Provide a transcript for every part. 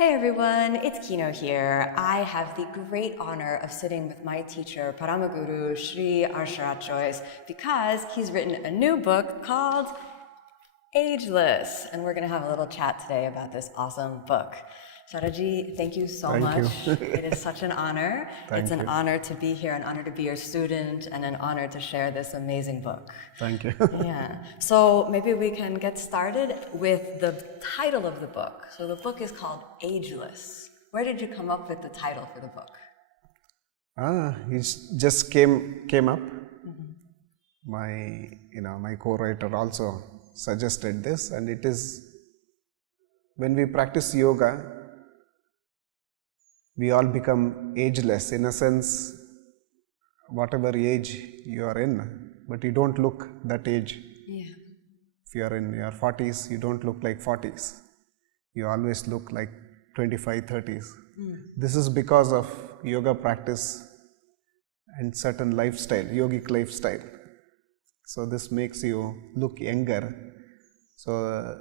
Hey everyone, it's Kino here. I have the great honor of sitting with my teacher, Paramaguru Sri Sharath Jois, because he's written a new book called Ageless, and we're going to have a little chat today about this awesome book. Sharathji, thank you so much. It is such an honor. It's an honor to be here, an honor to be your student, and an honor to share this amazing book. Thank you. Yeah. So maybe we can get started with the title of the book. So the book is called Ageless. Where did you come up with the title for the book? It just came up. My co-writer also suggested this, and it is when we practice yoga, we all become ageless. In a sense, whatever age you are in, but you don't look that age. Yeah. If you are in your 40s, you don't look like 40s. You always look like 25, 30s. This is because of yoga practice and certain lifestyle, yogic lifestyle. So this makes you look younger. So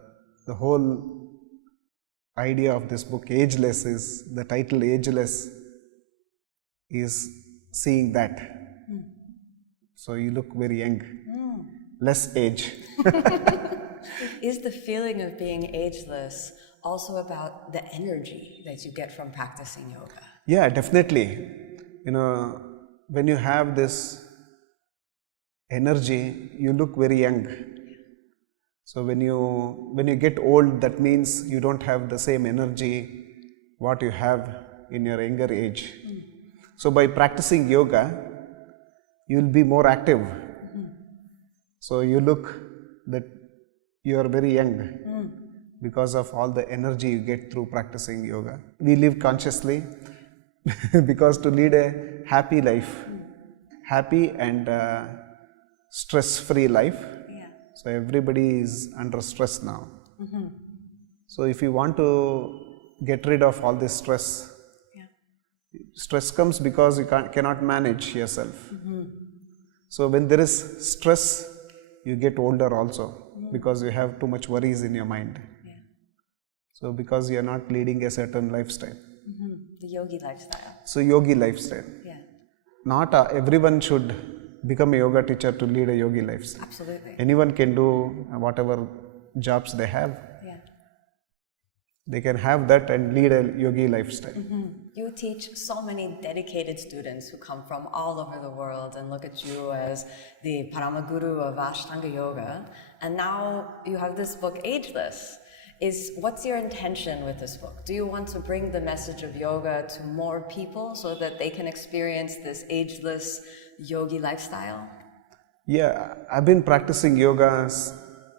the whole idea of this book, Ageless, is the title Ageless is seeing that. So you look very young, less age. Is the feeling of being ageless also about the energy that you get from practicing yoga? Yeah, definitely. When you have this energy, you look very young. So when you get old, that means you don't have the same energy what you have in your younger age. So by practicing yoga, you will be more active. So you look that you are very young because of all the energy you get through practicing yoga. We live consciously because to lead a happy life, happy and stress-free life. So everybody is under stress now. So if you want to get rid of all this stress, stress comes because you cannot manage yourself. So when there is stress, you get older also because you have too much worries in your mind. So because you are not leading a certain lifestyle. The yogi lifestyle. So yogi lifestyle. Not everyone should become a yoga teacher to lead a yogi lifestyle. Absolutely. Anyone can do whatever jobs they have. They can have that and lead a yogi lifestyle. You teach so many dedicated students who come from all over the world and look at you as the Paramaguru of Ashtanga Yoga. And now you have this book, Ageless. What's your intention with this book? Do you want to bring the message of yoga to more people so that they can experience this ageless yogi lifestyle? Yeah, I've been practicing yoga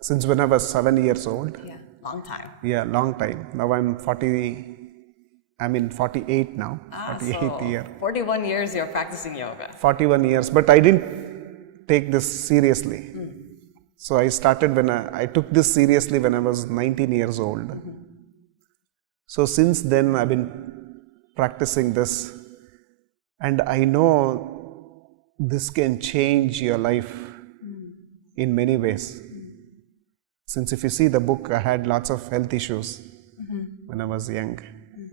since when I was 7 years old. Yeah, long time. Yeah, long time. Now I'm 48 now. 48 year. 41 years you're practicing yoga. 41 years, but I didn't take this seriously. So I started I took this seriously when I was 19 years old. So since then I've been practicing this, and I know this can change your life in many ways. Since if you see the book, I had lots of health issues when I was young.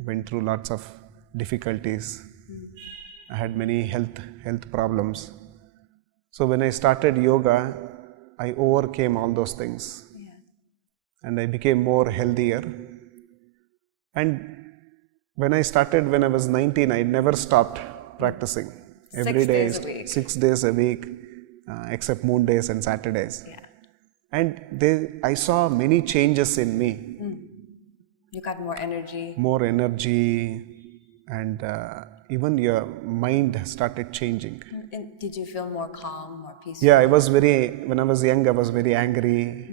Went through lots of difficulties. I had many health problems. So when I started yoga, I overcame all those things. And I became more healthier. And when I started when I was 19, I never stopped practicing. Every day, 6 days a week, except moon days and Saturdays. And I saw many changes in me. You got more energy. More energy, and even your mind started changing. And did you feel more calm, more peaceful? Yeah, when I was young, I was very angry.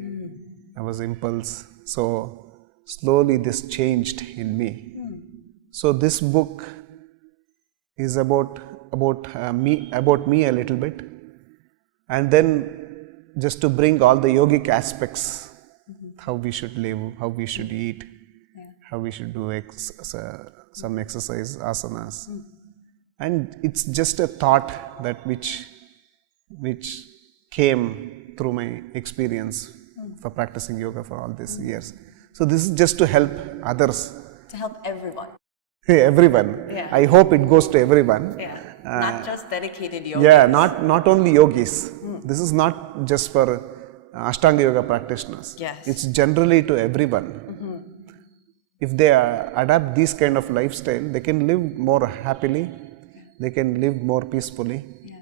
I was impulse. So slowly this changed in me. So this book is about me a little bit, and then just to bring all the yogic aspects, how we should live, how we should eat, how we should do some exercise, asanas. And it's just a thought that which came through my experience for practicing yoga for all these years. So this is just to help others To help everyone. Everyone. Yeah. I hope it goes to everyone. Yeah. Not just dedicated yogis. Yeah, not only yogis. This is not just for Ashtanga Yoga practitioners. Yes. It's generally to everyone. If they adapt this kind of lifestyle, they can live more happily, they can live more peacefully. Yeah.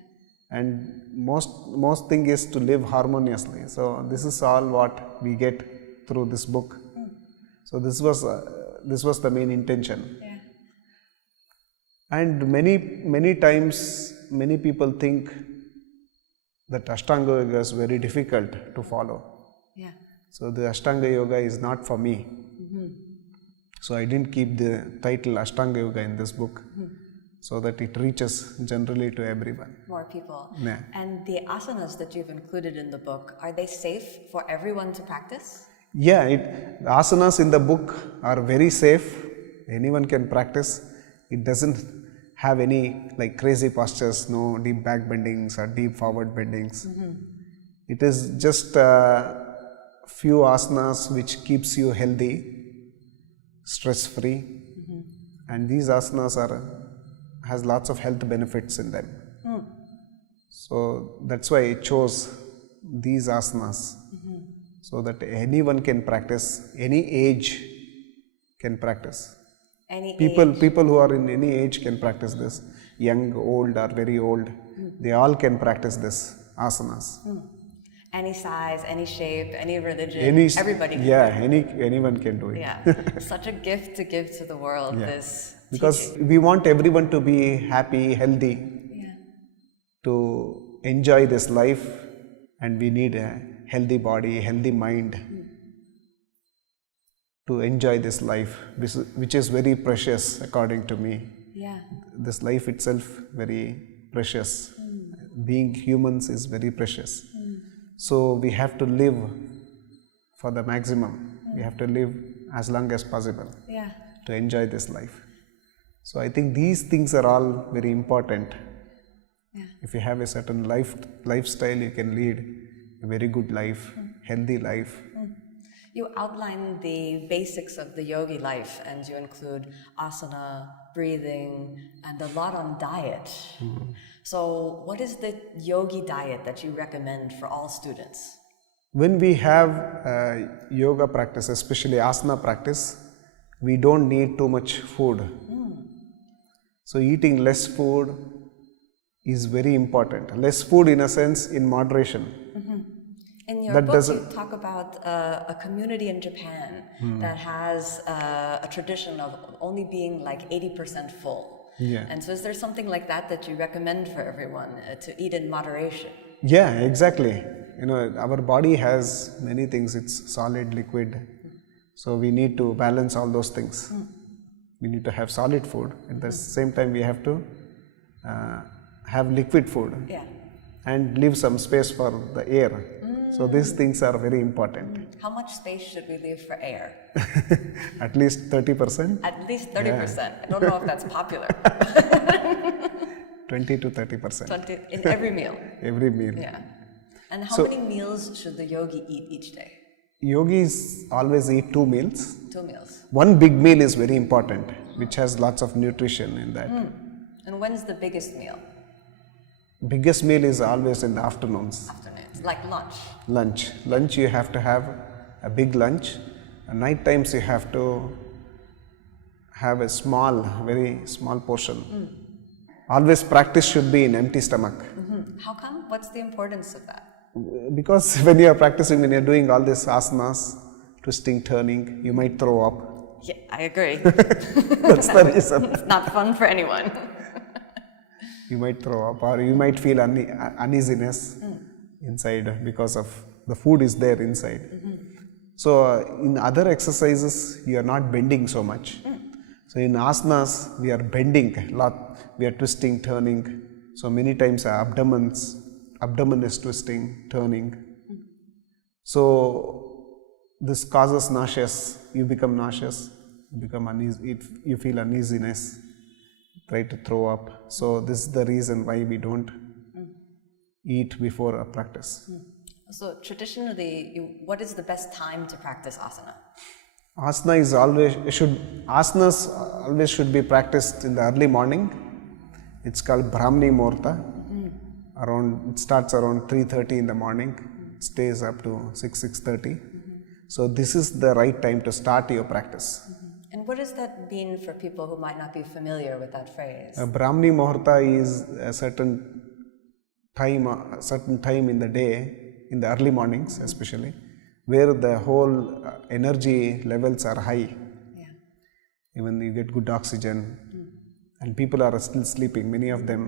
And most thing is to live harmoniously. So this is all what we get through this book. So this was the main intention. Yeah. And many times many people think that Ashtanga Yoga is very difficult to follow. Yeah. So the Ashtanga Yoga is not for me. So I didn't keep the title Ashtanga Yoga in this book, so that it reaches generally to everyone. More people. Yeah. And the asanas that you've included in the book, are they safe for everyone to practice? Yeah, the asanas in the book are very safe. Anyone can practice. It doesn't have any like crazy postures, no deep back bendings or deep forward bendings. It is just a few asanas which keeps you healthy, stress free, and these asanas has lots of health benefits in them. So that's why I chose these asanas, so that anyone can practice, any age can practice. Any People who are in any age can practice this. Young, old, or very old, they all can practice this asanas. Any size, any shape, any religion, everybody can. Yeah, anyone can do it. Yeah, such a gift to give to the world, Yeah. this Because teaching. we want everyone to be happy, healthy, Yeah. to enjoy this life, and we need a healthy body, healthy mind to enjoy this life, which is very precious according to me. Yeah. This life itself very precious. Being humans is very precious. So we have to live for the maximum. We have to live as long as possible Yeah. to enjoy this life. So I think these things are all very important. Yeah. If you have a certain lifestyle, you can lead a very good life, healthy life. You outline the basics of the yogi life, and you include asana, breathing, and a lot on diet. So what is the yogi diet that you recommend for all students? When we have yoga practice, especially asana practice, we don't need too much food. So eating less food is very important. Less food in a sense, in moderation. In your book, you talk about a community in Japan that has a tradition of only being like 80% full. Yeah. And so is there something like that you recommend for everyone to eat in moderation? Yeah, exactly. Our body has many things. It's solid, liquid. So we need to balance all those things. We need to have solid food. At the same time, we have to have liquid food. Yeah. And leave some space for the air. So these things are very important. How much space should we leave for air? At least 30%. At least 30%. I don't know if that's popular. 20 to 30%. 20 in every meal. Every meal. Yeah. And how many meals should the yogi eat each day? Yogis always eat 2 meals. 2 meals. One big meal is very important, which has lots of nutrition in that. And when's the biggest meal? Biggest meal is always in the afternoons. Afternoons, like lunch. Lunch you have to have a big lunch. At night times you have to have a very small portion. Always practice should be in empty stomach. How come? What's the importance of that? Because when you are practicing, when you are doing all these asanas, twisting, turning, you might throw up. Yeah, I agree. That's the reason. It's not fun for anyone. You might throw up, or you might feel uneasiness inside because of the food is there inside. So in other exercises, you are not bending so much. So in asanas, we are bending a lot. We are twisting, turning. So many times our abdomen is twisting, turning. So this causes nauseous. You become nauseous. You become uneasy. You feel uneasiness. Try to throw up. So this is the reason why we don't eat before a practice. So traditionally, what is the best time to practice asana? Asana is asanas always should be practiced in the early morning. It's called Brahmani Muhurta. It starts around 3:30 in the morning, stays up to 6:30. So this is the right time to start your practice. And what does that mean for people who might not be familiar with that phrase? Brahmani Muhurta is a certain time in the day, in the early mornings especially, where the whole energy levels are high. Yeah. Even you get good oxygen, and people are still sleeping, many of them.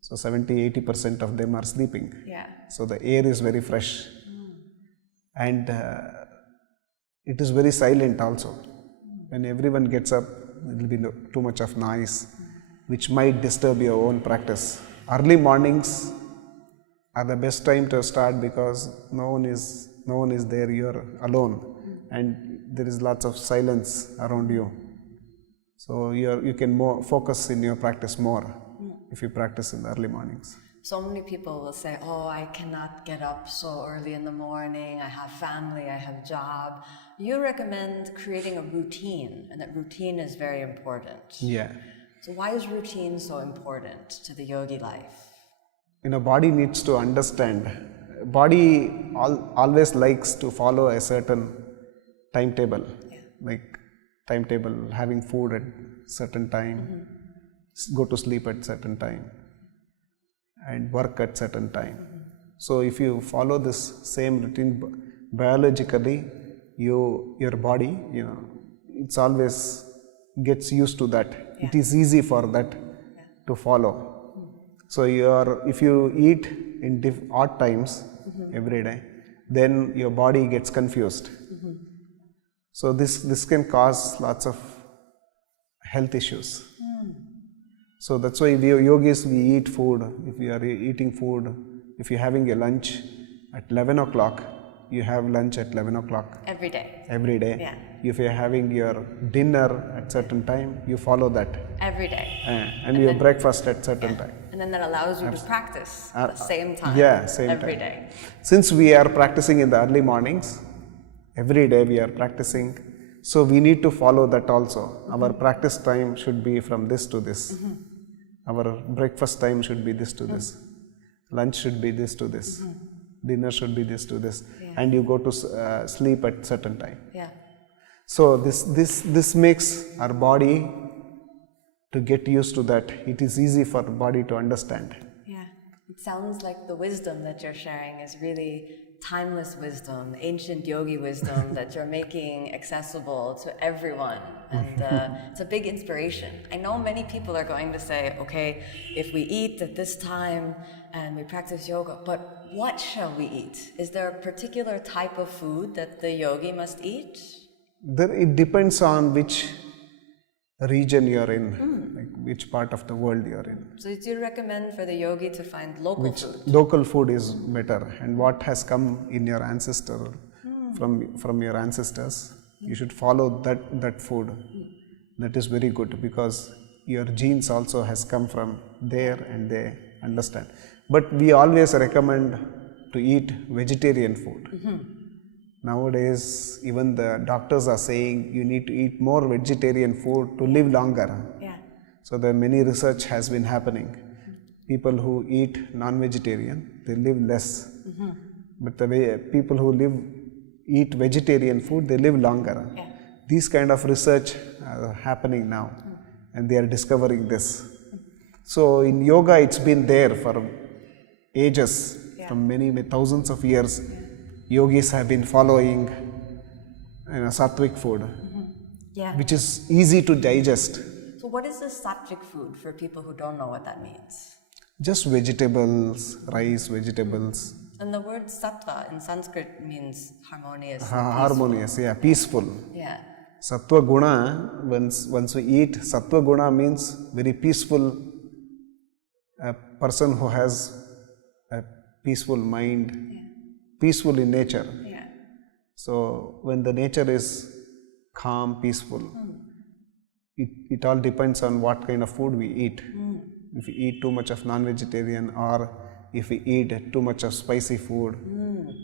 So 70-80% of them are sleeping. Yeah. So the air is very fresh, and it is very silent also. When everyone gets up, it will be too much of noise, which might disturb your own practice. Early mornings are the best time to start because no one is there. You are alone, and there is lots of silence around you. So you can focus in your practice more if you practice in the early mornings. So many people will say, oh, I cannot get up so early in the morning, I have family, I have job. You recommend creating a routine, and that routine is very important. Yeah. So why is routine so important to the yogi life? Body needs to understand. Body always likes to follow a certain timetable. Yeah. Like timetable, having food at certain time, go to sleep at certain time, and work at certain time. So if you follow this same routine biologically, your body, it's always gets used to that. Yeah. It is easy for that to follow. So if you eat in odd times every day, then your body gets confused. So this can cause lots of health issues. So that's why we yogis, we eat food. If you are eating food, if you're having a lunch at 11 o'clock, you have lunch at 11 o'clock. Every day. Every day. Yeah. If you're having your dinner at certain time, you follow that. Every day. And your breakfast at certain time. And then that allows you to practice at the same time. Yeah, same every time. day. Since we are practicing in the early mornings, every day we are practicing, so we need to follow that also. Our practice time should be from this to this. Our breakfast time should be this to this. Lunch should be this to this. Dinner should be this to this. Yeah. And you go to sleep at certain time. Yeah. So this makes our body to get used to that. It is easy for the body to understand. Yeah. It sounds like the wisdom that you're sharing is really timeless wisdom, ancient yogi wisdom that you're making accessible to everyone. And it's a big inspiration. I know many people are going to say, okay, if we eat at this time and we practice yoga, but what shall we eat? Is there a particular type of food that the yogi must eat? It depends on which region you're in, like which part of the world you're in. So do you recommend for the yogi to find local food? Local food is better, and what has come in your ancestor, from your ancestors, you should follow that food. That is very good because your genes also has come from there and they understand. But we always recommend to eat vegetarian food. Nowadays, even the doctors are saying you need to eat more vegetarian food to live longer. Yeah. So there many research has been happening. People who eat non-vegetarian, they live less. But the way people who eat vegetarian food, they live longer. Yeah. These kind of research are happening now, and they are discovering this. So in yoga, it's been there for ages, from many thousands of years. Yogis have been following sattvic food, which is easy to digest. So what is this sattvic food for people who don't know what that means? Just vegetables, rice, vegetables. And the word sattva in Sanskrit means harmonious. Harmonious, yeah, peaceful. Yeah. Sattva guna, once we eat, sattva guna means very peaceful, a person who has a peaceful mind, peaceful in nature. Yeah. So when the nature is calm, peaceful, it all depends on what kind of food we eat. If we eat too much of non-vegetarian, or if we eat too much of spicy food,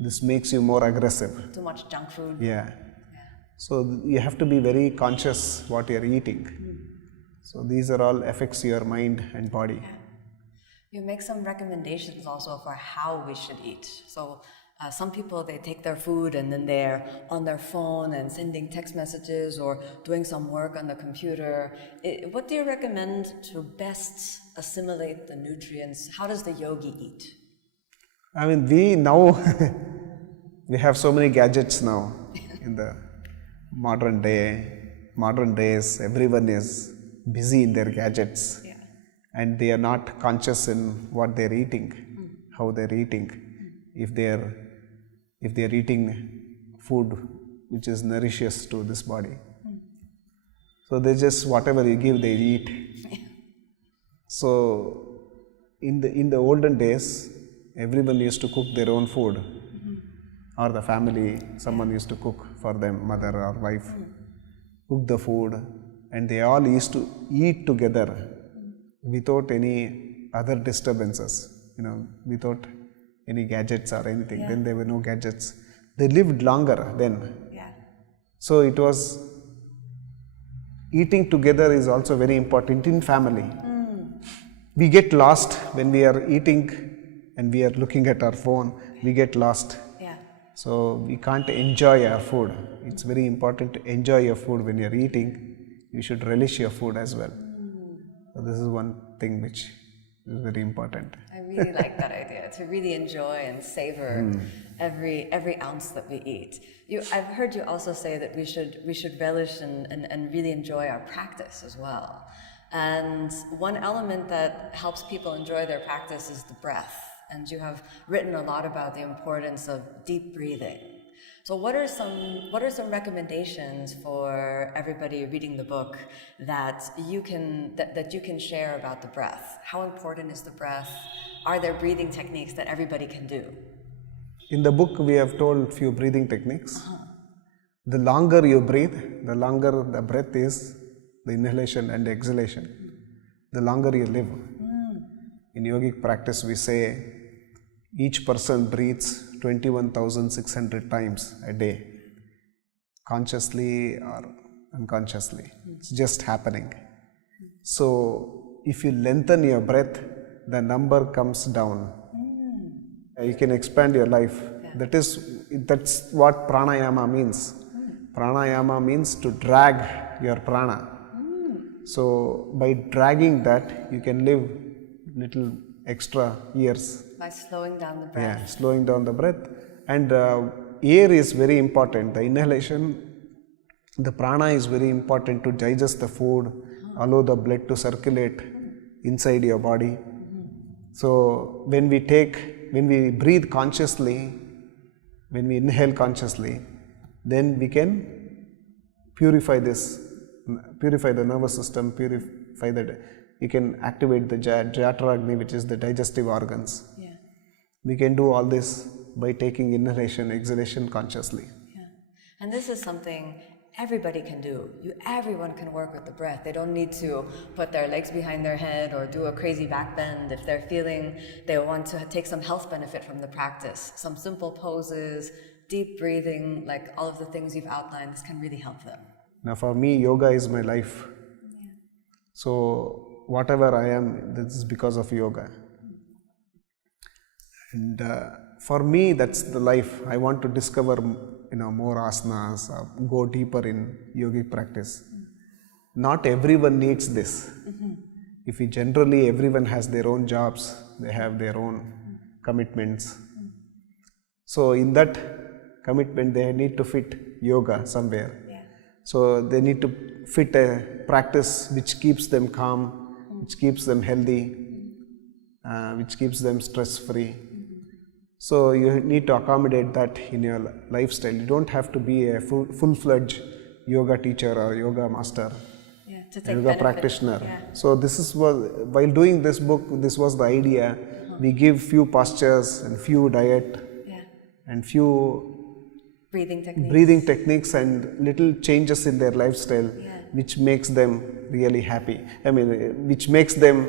this makes you more aggressive. Too much junk food. Yeah. So you have to be very conscious what you're eating. So these are all affects your mind and body. You make some recommendations also for how we should eat. So some people, they take their food and then they're on their phone and sending text messages or doing some work on the computer. What do you recommend to best assimilate the nutrients? How does the yogi eat? I mean, we now, we have so many gadgets now in the modern days, everyone is busy in their gadgets. Yeah. And they are not conscious in what they're eating, how they're eating. If they're eating food which is nourishes to this body. So they just, whatever you give, they eat. So in the olden days, everyone used to cook their own food, or the family, someone used to cook for them, mother or wife, cook the food, and they all used to eat together without any other disturbances, without any gadgets or anything. Then there were no gadgets. They lived longer then. Yeah. So it was, eating together is also very important in family. We get lost when we are eating and we are looking at our phone, we get lost. Yeah. So we can't enjoy our food. It's very important to enjoy your food when you're eating. You should relish your food as well. So this is one thing which is very important. I really like that idea, to really enjoy and savor every ounce that we eat. I've heard you also say that we should relish and really enjoy our practice as well. And one element that helps people enjoy their practice is the breath. And you have written a lot about the importance of deep breathing. So what are some recommendations for everybody reading the book that you can share about the breath? How important is the breath? Are there breathing techniques that everybody can do? In the book, we have told few breathing techniques. The longer you breathe, the longer the breath is, the inhalation and exhalation, the longer you live. In yogic practice, we say each person breathes 21,600 times a day, consciously or unconsciously. It's just happening. So if you lengthen your breath, the number comes down. You can expand your life. That's what pranayama means. Pranayama means to drag your prana. So by dragging that, you can live little extra years. By slowing down the breath. Yeah, slowing down the breath. And air is very important. The inhalation, the prana is very important to digest the food, allow the blood to circulate inside your body. So when we breathe consciously, when we inhale consciously, then we can purify the nervous system, you can activate the Jatragni, which is the digestive organs. Yeah. We can do all this by taking inhalation, exhalation consciously. Yeah. And this is something everybody can do. Everyone can work with the breath. They don't need to put their legs behind their head or do a crazy back bend. If they're feeling they want to take some health benefit from the practice, some simple poses, deep breathing, like all of the things you've outlined, this can really help them. Now for me, yoga is my life. Yeah. So whatever I am, this is because of yoga. And for me, that's the life. I want to discover, more asanas, go deeper in yogic practice. Not everyone needs this. If generally everyone has their own jobs, they have their own commitments. So in that commitment, they need to fit yoga somewhere. Yeah. So they need to fit a practice which keeps them calm, which keeps them healthy, which keeps them stress-free. So you need to accommodate that in your lifestyle. You don't have to be a full-fledged yoga teacher or yoga master, yoga practitioner. Yeah. So while doing this book, this was the idea. We give few postures and few diet and few breathing techniques and little changes in their lifestyle, which makes them really happy. Which makes them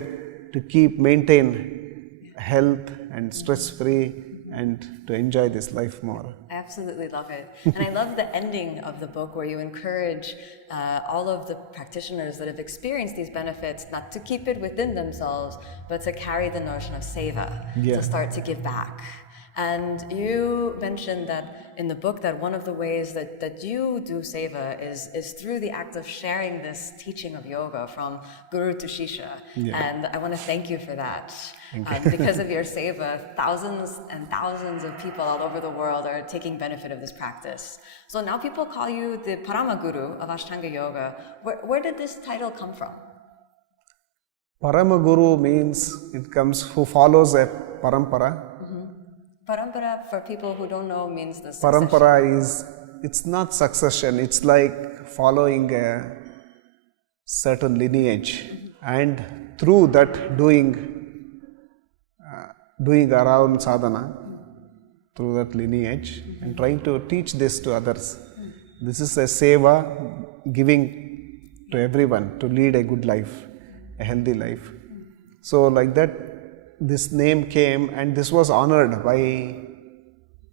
to maintain health and stress-free and to enjoy this life more. I absolutely love it. And I love the ending of the book where you encourage all of the practitioners that have experienced these benefits not to keep it within themselves, but to carry the notion of seva, to start to give back. And you mentioned that in the book that one of the ways that you do seva is through the act of sharing this teaching of yoga from guru to shisha. And I want to thank you for that. Because of your seva, thousands and thousands of people all over the world are taking benefit of this practice. So now people call you the Parama Guru of Ashtanga Yoga. Where did this title come from? Parama Guru means it comes who follows a parampara. Parampara, for people who don't know, means the succession. Parampara it's not succession, it's like following a certain lineage. And through that doing around sadhana, through that lineage, and trying to teach this to others. This is a seva, giving to everyone to lead a good life, a healthy life. So like that, this name came, and this was honored by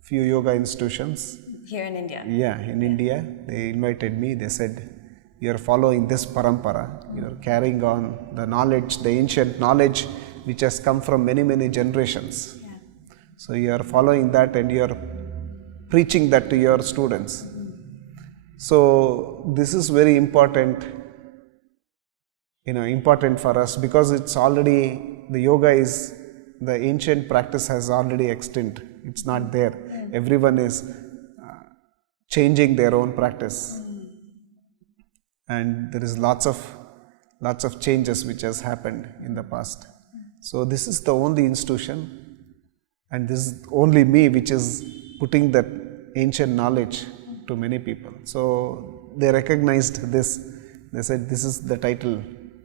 few yoga institutions. Here in India? Yeah, in India. They invited me, they said, you are following this parampara, you are carrying on the knowledge, the ancient knowledge which has come from many, many generations. Yeah. So you are following that and you are preaching that to your students. So this is very important, important for us, because it's already, the yoga is, the ancient practice has already extinct. It's not there. Everyone is changing their own practice. And there is lots of changes which has happened in the past. So this is the only institution, and this is only me which is putting that ancient knowledge to many people. So they recognized this. They said, this is the title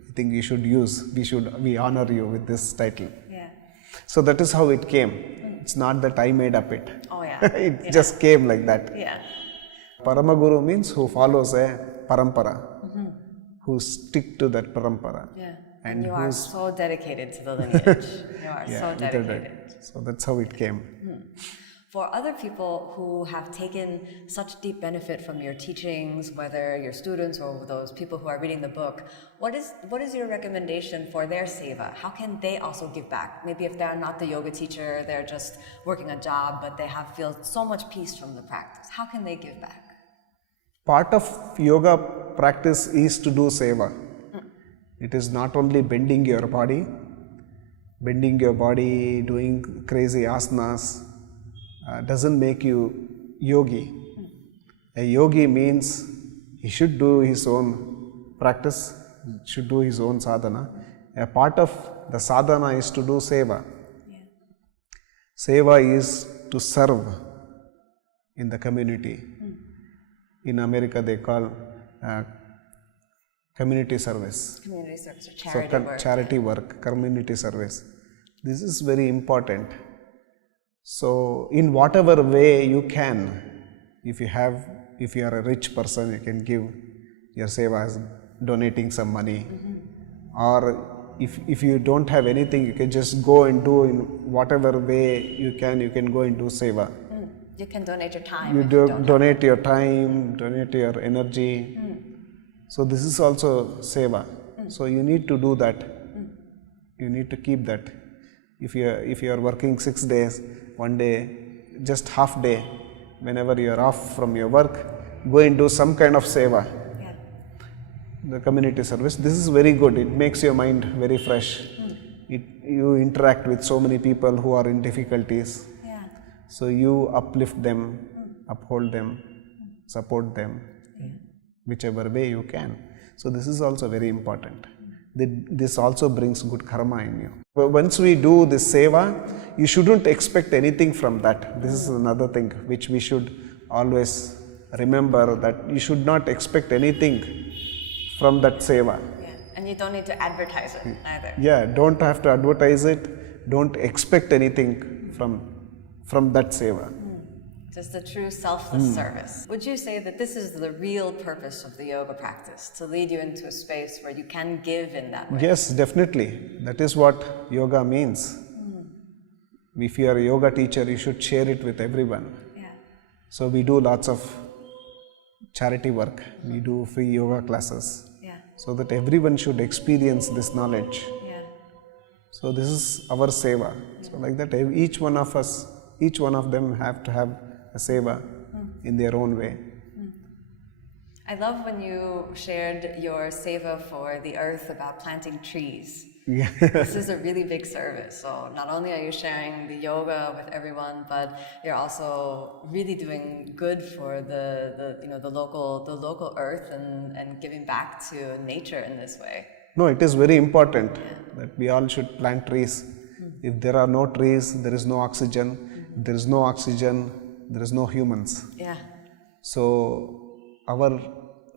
I think you should use. We honor you with this title. Yeah. So that is how it came. It's not that I made up it. Oh yeah. It just came like that. Yeah. Paramaguru means who follows a parampara, who stick to that parampara. Yeah. And you are so dedicated to the lineage. You are so dedicated. So that's how it came. For other people who have taken such deep benefit from your teachings, whether your students or those people who are reading the book, what is your recommendation for their seva? How can they also give back? Maybe if they're not the yoga teacher, they're just working a job, but they feel so much peace from the practice. How can they give back? Part of yoga practice is to do seva. It is not only bending your body, doing crazy asanas, doesn't make you yogi. A yogi means he should do his own practice, should do his own sadhana. A part of the sadhana is to do seva. Yeah. Seva is to serve in the community. In America they call community service. Community service or charity work. Charity work, community service. This is very important. So in whatever way you can, if you are a rich person, you can give your seva as donating some money. Or if you don't have anything, you can just go and do in whatever way you can go and do seva. You can donate your time. You donate your time, donate your energy. So this is also seva. So you need to do that. You need to keep that. If you are working 6 days, one day, just half day, whenever you are off from your work, go and do some kind of seva. Yeah. The community service. This is very good. It makes your mind very fresh. You interact with so many people who are in difficulties. Yeah. So you uplift them, uphold them, support them, whichever way you can. So this is also very important. This also brings good karma in you. But once we do this seva, you shouldn't expect anything from that. This is another thing which we should always remember, that you should not expect anything from that seva. Yeah. And you don't need to advertise it either. Yeah, don't have to advertise it. Don't expect anything from that seva. Just a true selfless service. Would you say that this is the real purpose of the yoga practice, to lead you into a space where you can give in that way? Yes, definitely. That is what yoga means. If you are a yoga teacher, you should share it with everyone. Yeah. So we do lots of charity work. We do free yoga classes. Yeah. So that everyone should experience this knowledge. Yeah. So this is our seva. So like that, each one of us, each one of them have to have a seva in their own way. I love when you shared your seva for the earth about planting trees. Yeah. This is a really big service. So not only are you sharing the yoga with everyone, but you're also really doing good for the local earth and giving back to nature in this way. No, it is very important that we all should plant trees. If there are no trees, there is no oxygen. If there is no oxygen, there is no humans. Yeah. So our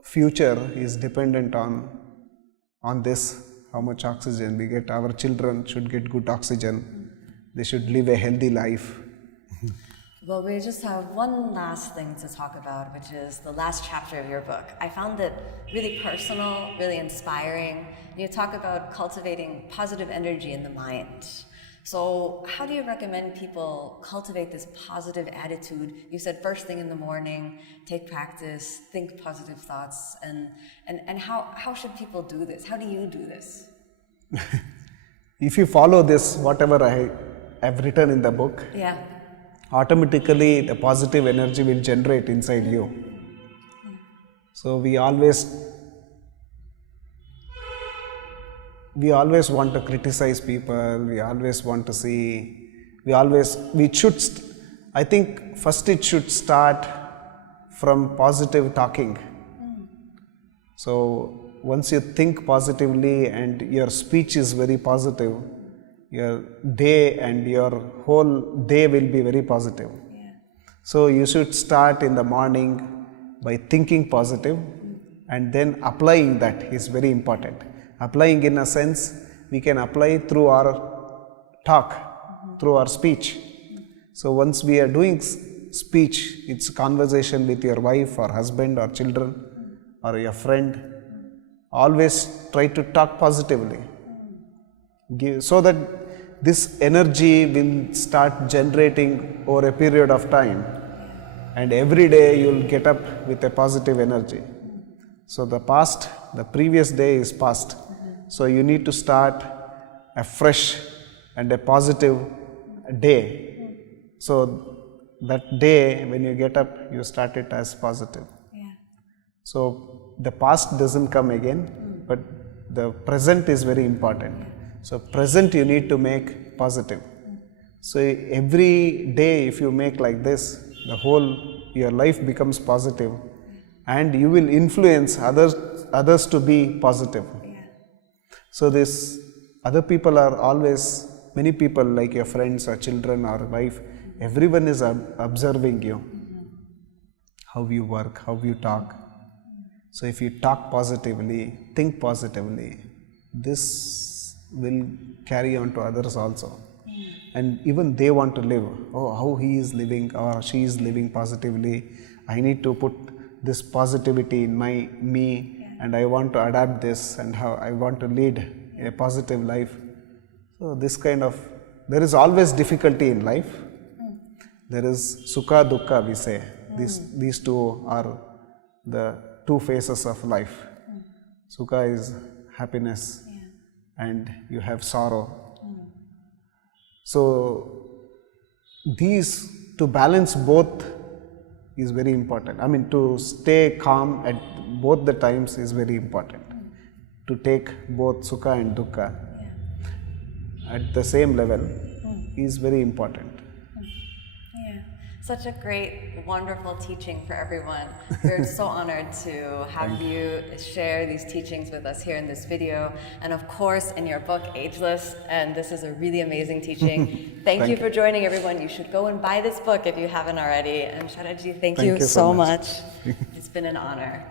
future is dependent on this, how much oxygen we get. Our children should get good oxygen. They should live a healthy life. Well, we just have one last thing to talk about, which is the last chapter of your book. I found it really personal, really inspiring. You talk about cultivating positive energy in the mind. So how do you recommend people cultivate this positive attitude? You said first thing in the morning, take practice, think positive thoughts, and how should people do this? How do you do this? If you follow this, whatever I have written in the book, Yeah. automatically the positive energy will generate inside you. So we always want to criticize people, we always want to see, I think first it should start from positive talking. So once you think positively and your speech is very positive, your day and your whole day will be very positive. Yeah. So you should start in the morning by thinking positive and then applying that is very important. Applying in a sense, we can apply through our talk, through our speech. So once we are doing speech, it's conversation with your wife or husband or children or your friend. Always try to talk positively. So that this energy will start generating over a period of time. And every day you will get up with a positive energy. So the previous day is past. So you need to start a fresh and a positive day. So that day when you get up, you start it as positive. Yeah. So the past doesn't come again, but the present is very important. So present you need to make positive. So every day if you make like this, your life becomes positive and you will influence others to be positive. Yeah. So this other people are always, many people like your friends or children or wife, everyone is observing you, how you work, how you talk. So if you talk positively, think positively, this will carry on to others also. And even they want to live, how he is living or she is living positively, I need to put this positivity in me and I want to adapt this and how I want to lead a positive life. So this there is always difficulty in life. There is sukha, dukkha we say. These two are the two phases of life. Sukha is happiness and you have sorrow. So to balance both is very important. I mean, to stay calm at both the times is very important. To take both sukha and dukkha at the same level is very important. Yeah, such a great, wonderful teaching for everyone. We're so honored to have you share these teachings with us here in this video, and of course in your book, Ageless, and this is a really amazing teaching. Thank you for joining, everyone. You should go and buy this book if you haven't already. And Sharath ji, thank you so much. It's been an honor.